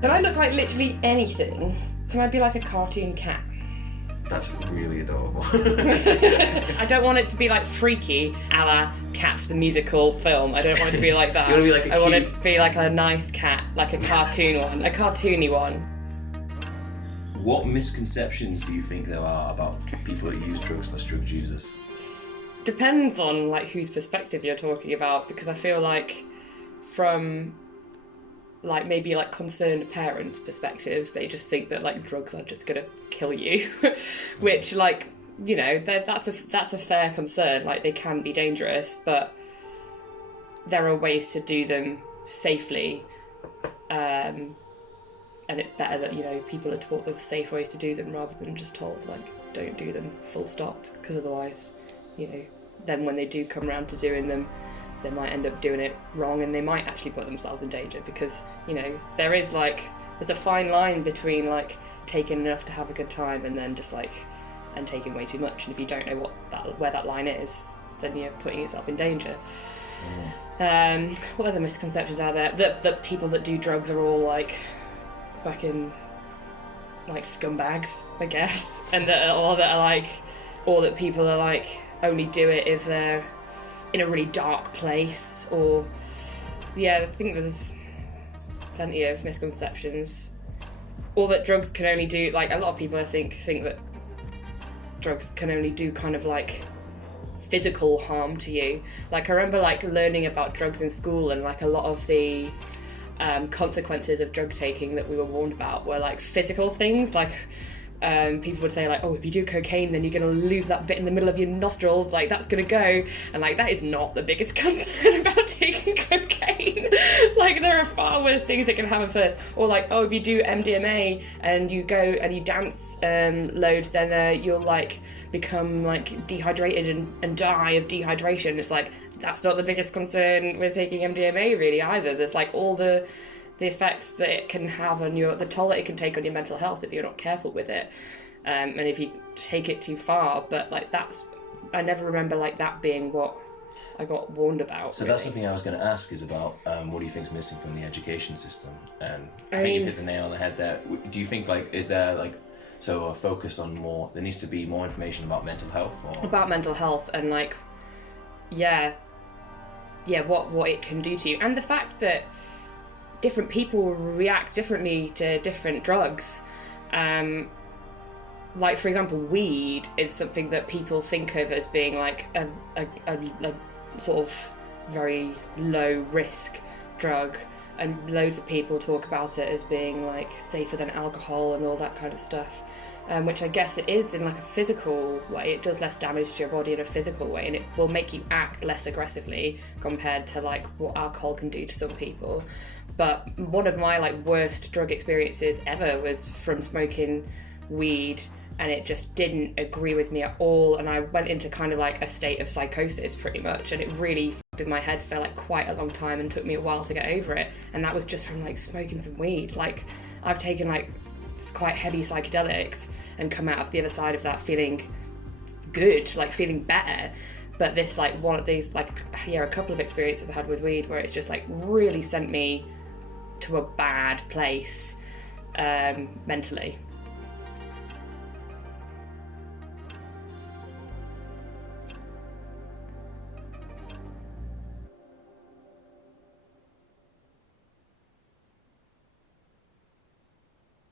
Can I look like literally anything? Can I be like a cartoon cat? That's really adorable. I don't want it to be like freaky, a la Cats the musical film. I don't want it to be like that. You want to be like a I want it to be like a nice cat, like a cartoon one, a cartoony one. What misconceptions do you think there are about people that use drugs / drug users? Depends on like whose perspective you're talking about, because I feel like from like maybe like concerned parents' perspectives, they just think that like drugs are just gonna kill you, which like, you know, that's a fair concern. Like they can be dangerous, but there are ways to do them safely, and it's better that, you know, people are taught the safe ways to do them rather than just told like don't do them full stop, because otherwise, you know, then when they do come around to doing them, they might end up doing it wrong and they might actually put themselves in danger, because, you know, there's a fine line between like taking enough to have a good time and then just like and taking way too much, and if you don't know where that line is, then you're putting yourself in danger. What other misconceptions are there? That people that do drugs are all like fucking like scumbags, I guess, and that people are like only do it if they're in a really dark place, or I think there's plenty of misconceptions. Or that drugs can only do, like, a lot of people I think that drugs can only do kind of like physical harm to you. Like I remember like learning about drugs in school, and like a lot of the consequences of drug taking that we were warned about were like physical things, like people would say like, oh, if you do cocaine then you're going to lose that bit in the middle of your nostrils, like that's going to go, and like that is not the biggest concern about taking cocaine. Like there are far worse things that can happen first. Or like, oh, if you do MDMA and you go and you dance loads, then you'll like become like dehydrated and die of dehydration. It's like, that's not the biggest concern with taking MDMA really either. There's like all the effects that it can have on the toll that it can take on your mental health if you're not careful with it, and if you take it too far. But like I never remember like that being what I got warned about. So really. That's something I was going to ask, is about what do you think is missing from the education system? And I think you've hit the nail on the head there. Do you think like, is there like a focus on more, there needs to be more information about mental health? Or? About mental health and like what it can do to you, and the fact that different people react differently to different drugs. Like for example, weed is something that people think of as being like a sort of very low risk drug, and loads of people talk about it as being like safer than alcohol and all that kind of stuff, which I guess it is in like a physical way. It does less damage to your body in a physical way, and it will make you act less aggressively compared to like what alcohol can do to some people. But one of my like worst drug experiences ever was from smoking weed, and it just didn't agree with me at all, and I went into kind of like a state of psychosis pretty much, and it really fucked with my head for like quite a long time and took me a while to get over it. And that was just from like smoking some weed. Like I've taken like quite heavy psychedelics and come out of the other side of that feeling good, like feeling better. But this like one of these like a couple of experiences I've had with weed where it's just like really sent me to a bad place mentally.